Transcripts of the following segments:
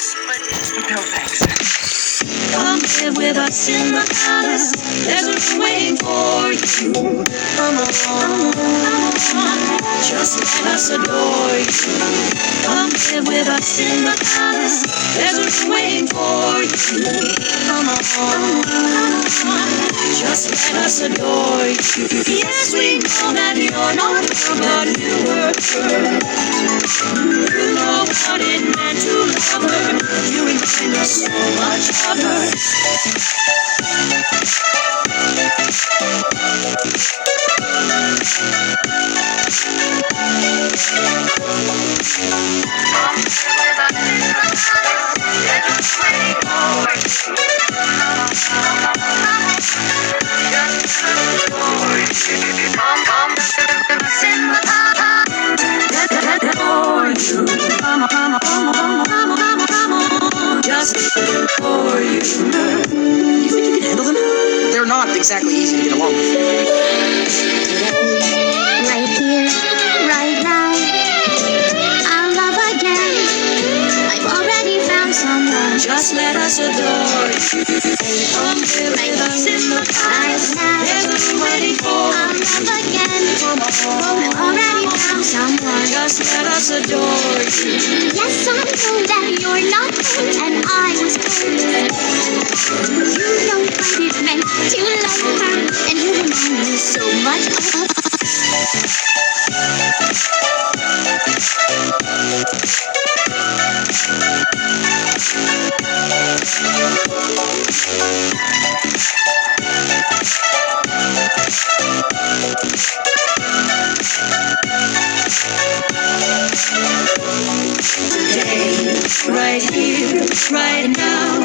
thanks, but no thanks. Come live with us in the palace. There's a room waiting for you. Come on, just let us adore you. Come live with us in the palace. There's a room waiting for you. Come on, just let us adore you. Yes, we know that you're not her, but you were her. You know what it meant to love her. You remind us so much of her. Just for you. You think you can handle them? They're not exactly easy to get along with. Right here, right now, I'll love again. I've already found someone. Just let us adore you. Come live with us in the palace. There's a room waiting for I'll you. love again. I've already found someone. Just let us adore you. Yes, I know that you're not cold, and I was cold. You know what it meant to love her, and you remind me so much of her. Right here, right now,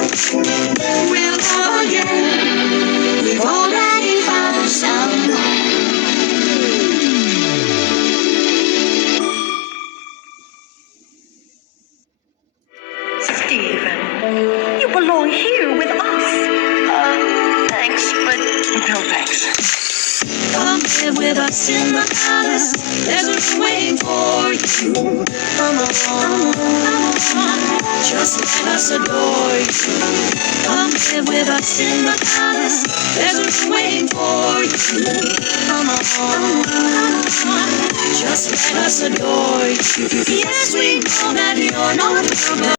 we'll love again. We've already found someone. Stephen, you belong here with us. Thanks, but no thanks. Come live with us in the palace. There's a room waiting for you. Come on, just let us adore you. Come live with us in the palace. There's a room waiting for you. Come on, just let us adore you. Yes, we know that you're not her, but